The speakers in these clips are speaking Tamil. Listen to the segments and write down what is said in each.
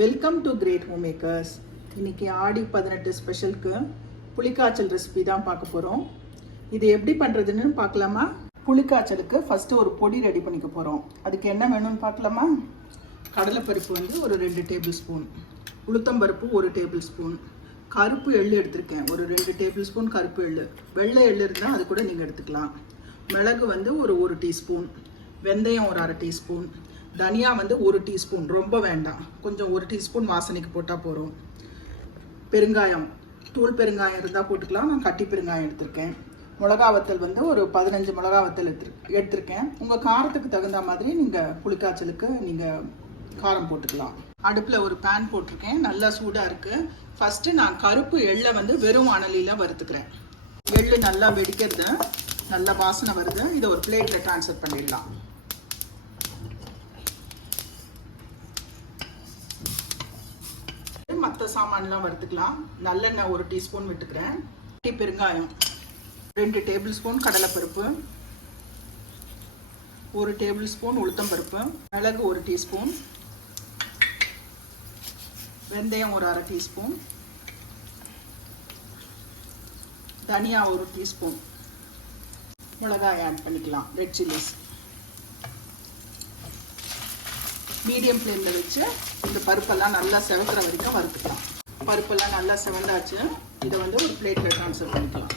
Welcome to great home makers இன்னைக்கு ஆடி பதினெட்டு ஸ்பெஷலுக்கு புளிக்காய்ச்சல் ரெசிபி தான் பார்க்க போகிறோம் இது எப்படி பண்ணுறதுன்னு பார்க்கலாமா? புளிக்காய்ச்சலுக்கு ஃபஸ்ட்டு ஒரு பொடி ரெடி பண்ணிக்க போகிறோம் அதுக்கு என்ன வேணும்னு பார்க்கலாமா? கடலைப்பருப்பு வந்து ஒரு ரெண்டு டேபிள் ஸ்பூன் உளுத்தம்பருப்பு ஒரு டேபிள் ஸ்பூன் கருப்பு எள்ளு எடுத்திருக்கேன். ஒரு ரெண்டு டேபிள் ஸ்பூன் கருப்பு எள்ளு. வெள்ளை எள்ளு இருந்தால் அது கூட நீங்கள் எடுத்துக்கலாம். மிளகு வந்து ஒரு ஒரு டீஸ்பூன் வெந்தயம் ஒரு அரை டீஸ்பூன் தனியா வந்து ஒரு டீஸ்பூன் ரொம்ப வேண்டாம். கொஞ்சம் ஒரு டீஸ்பூன் வாசனைக்கு போட்டால் போகிறோம் பெருங்காயம் தூள் பெருங்காயம் இருந்தால் போட்டுக்கலாம். நான் கட்டி பெருங்காயம் எடுத்திருக்கேன். மிளகா வத்தல் வந்து ஒரு பதினஞ்சு மிளகா வத்தல் எடுத்து எடுத்திருக்கேன். உங்கள் காரத்துக்கு தகுந்த மாதிரி நீங்கள் புளிக்காய்ச்சலுக்கு நீங்கள் காரம் போட்டுக்கலாம். அடுப்பில் ஒரு பேன் போட்டிருக்கேன். நல்லா சூடாக இருக்குது ஃபஸ்ட்டு நான் கருப்பு எள்ளை வந்து வெறும் அணலியில் வறுத்துக்கிறேன். எள்ளு நல்லா வெடிக்கிறது. நல்ல வாசனை வருது. இதை ஒரு பிளேட்டில் ட்ரான்ஸ்ஃபர் பண்ணிடலாம். மற்ற சாமான்லாம் வறுத்துக்கலாம். நல்லெண்ணெய் ஒரு டீஸ்பூன் விட்டுக்கிறேன். டீ பெருங்காயம் ரெண்டு டேபிள் ஸ்பூன் கடலைப்பருப்பு ஒரு டேபிள் ஸ்பூன் உளுத்தம்பருப்பு மிளகு ஒரு டீஸ்பூன் வெந்தயம் ஒரு அரை டீஸ்பூன் தனியா ஒரு டீஸ்பூன். மிளகாய் ஆட் பண்ணிக்கலாம். ரெட் சில்லிஸ் மீடியம் ஃப்ளேமில் வச்சு இந்த பருப்பெல்லாம் நல்லா செவக்கிற வரைக்கும் வறுத்துக்கலாம். பருப்பெல்லாம் நல்லா செவந்தாச்சு. இதை வந்து ஒரு பிளேட்டில் ட்ரான்ஸ்ஃபர் பண்ணிக்கலாம்.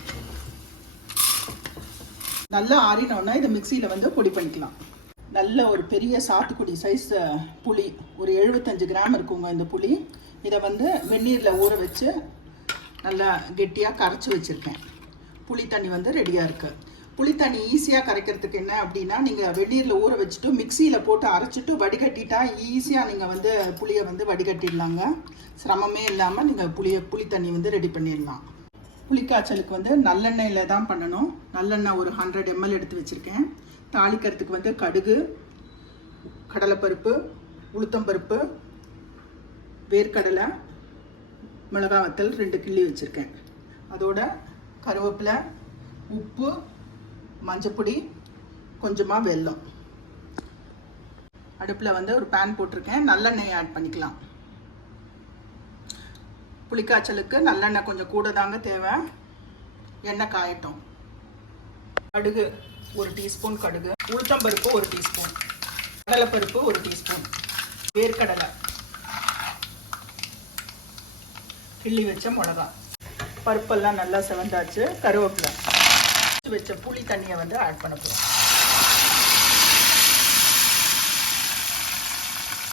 நல்லா ஆறினோன்னா இதை மிக்சியில் வந்து பொடி பண்ணிக்கலாம். நல்ல ஒரு பெரிய சாத்துக்குடி சைஸ் புளி ஒரு எழுபத்தஞ்சு கிராம் இருக்குங்க இந்த புளி. இதை வந்து வெந்நீரில் ஊற வச்சு நல்லா கெட்டியாக கரைச்சி வச்சுருக்கேன். புளி தண்ணி வந்து ரெடியாக இருக்குது புளி தண்ணி ஈஸியாக கரைக்கிறதுக்கு என்ன அப்படின்னா நீங்கள் வெந்நீரில் ஊற வச்சுட்டு மிக்சியில் போட்டு அரைச்சிட்டு வடிகட்டிட்டா ஈஸியாக நீங்கள் வந்து புளியை வந்து வடிகட்டிடலாங்க. சிரமமே இல்லாமல் நீங்கள் புளியை புளி தண்ணி வந்து ரெடி பண்ணிடலாம். புளிக்காய்ச்சலுக்கு வந்து நல்லெண்ணெயில் தான் பண்ணணும். நல்லெண்ணெய் ஒரு ஹண்ட்ரட் எம்எல் எடுத்து வச்சுருக்கேன். தாளிக்கிறதுக்கு வந்து கடுகு கடலைப்பருப்பு உளுத்தம்பருப்பு வேர்க்கடலை மிளகாய் வத்தல் ரெண்டு கிள்ளி வச்சுருக்கேன். அதோட கருவேப்பிலை உப்பு மஞ்சப்பொடி கொஞ்சமாக வெல்லம். அடுப்பில் வந்து ஒரு பேன் போட்டிருக்கேன். நல்லெண்ணெய் ஆட் பண்ணிக்கலாம். புளிக்காய்ச்சலுக்கு நல்லெண்ணெய் கொஞ்சம் கூட தாங்க தேவை. எண்ணெய் காயட்டும். கடுகு ஒரு டீஸ்பூன் கடுகு. உளுத்தம்பருப்பு ஒரு டீஸ்பூன். கடலைப்பருப்பு ஒரு டீஸ்பூன். வேர்க்கடலை. கிள்ளி வச்ச மிளகா பருப்பெல்லாம் நல்லா செவந்தாச்சு. கருவேப்பிலை. வச்ச புளி தண்ணியை வந்து ஆட் பண்ண போகிறோம்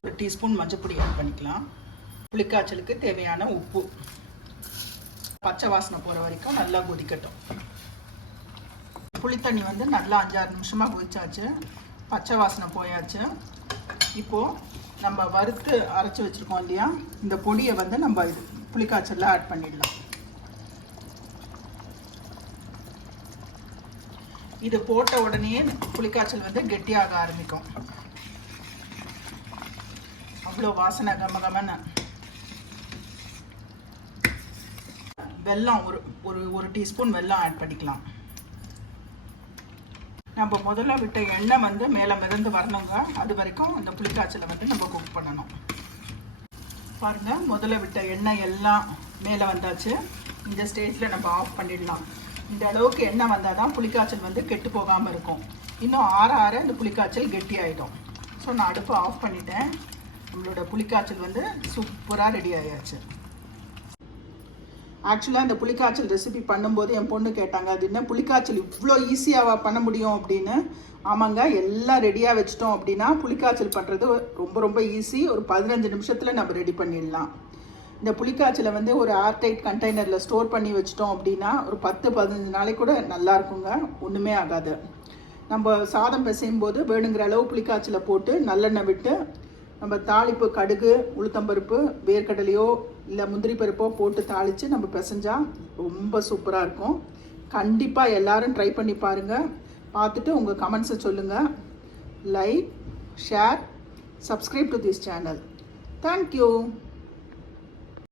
ஒரு டீஸ்பூன் மஞ்சப்பொடி ஆட் பண்ணிக்கலாம். புளிக்காய்ச்சலுக்கு தேவையான உப்பு. பச்சை வாசனை போகிற வரைக்கும் நல்லா கொதிக்கட்டும். புளித்தண்ணி வந்து நல்லா அஞ்சாறு நிமிஷமாக கொதிச்சாச்சு. பச்சை வாசனை போயாச்சு. இப்போது நம்ம வறுத்து அரைச்சி வச்சுருக்கோம் இல்லையா? இந்த பொடியை வந்து நம்ம இது புளிக்காய்ச்சலில் ஆட் பண்ணிடலாம். இது போட்ட உடனே புளிக்காய்ச்சல் வந்து கெட்டியாக ஆரம்பிக்கும். அவ்வளோ வாசனை கம கமன்னு. வெல்லம் ஒரு ஒரு ஒரு டீஸ்பூன் வெல்லம் ஆட் பண்ணிக்கலாம். நம்ம முதல்ல விட்ட எண்ணெய் வந்து மேலே மிதந்து வரணுங்க. அது வரைக்கும் அந்த புளிக்காய்ச்சலை வந்து நம்ம குக் பண்ணணும். பாருங்கள் முதல்ல விட்ட எண்ணெய் எல்லாம் மேலே வந்தாச்சு. இந்த ஸ்டேஜில் நம்ம ஆஃப் பண்ணிடலாம். இந்த அளவுக்கு எண்ணெய் வந்தால் தான் புளிக்காய்ச்சல் வந்து கெட்டு போகாமல் இருக்கும். இன்னும் ஆற ஆற இந்த புளிக்காய்ச்சல் கெட்டி ஸோ நான் அடுப்பு ஆஃப் பண்ணிட்டேன். நம்மளோட புளிக்காய்ச்சல் வந்து சூப்பராக ரெடி ஆயாச்சு. ஆக்சுவலாக இந்த புளிக்காய்ச்சல் ரெசிபி பண்ணும்போது என் பொண்ணு கேட்டாங்க அது என்ன புளிக்காய்ச்சல்? இவ்வளோ ஈஸியாக பண்ண முடியும்? அப்படின்னு. ஆமாங்க எல்லாம் ரெடியாக வச்சிட்டோம் அப்படின்னா புளிக்காய்ச்சல் பண்ணுறது ரொம்ப ரொம்ப ஈஸி ஒரு பதினஞ்சு நிமிஷத்தில் நம்ம ரெடி பண்ணிடலாம். இந்த புளிக்காய்ச்சலை வந்து ஒரு ஏர்டைட் கண்டெய்னரில் ஸ்டோர் பண்ணி வச்சிட்டோம் அப்படின்னா ஒரு பத்து பதினஞ்சு நாளைக்கு கூட நல்லா இருக்குங்க. ஒன்றுமே ஆகாது. நம்ம சாதம் பிசையும் போது வேணுங்கிற அளவு புளிக்காய்ச்சலை போட்டு நல்லெண்ணெய் விட்டு நம்ம தாளிப்பு கடுகு உளுத்தம்பருப்பு வேர்க்கடலையோ இல்லை முந்திரி பருப்போ போட்டு தாளித்து நம்ம பிசைஞ்சால் ரொம்ப சூப்பராக இருக்கும். கண்டிப்பாக எல்லோரும் ட்ரை பண்ணி பாருங்கள் பார்த்துட்டு உங்கள் கமெண்ட்ஸை சொல்லுங்கள் like share subscribe to this channel thank you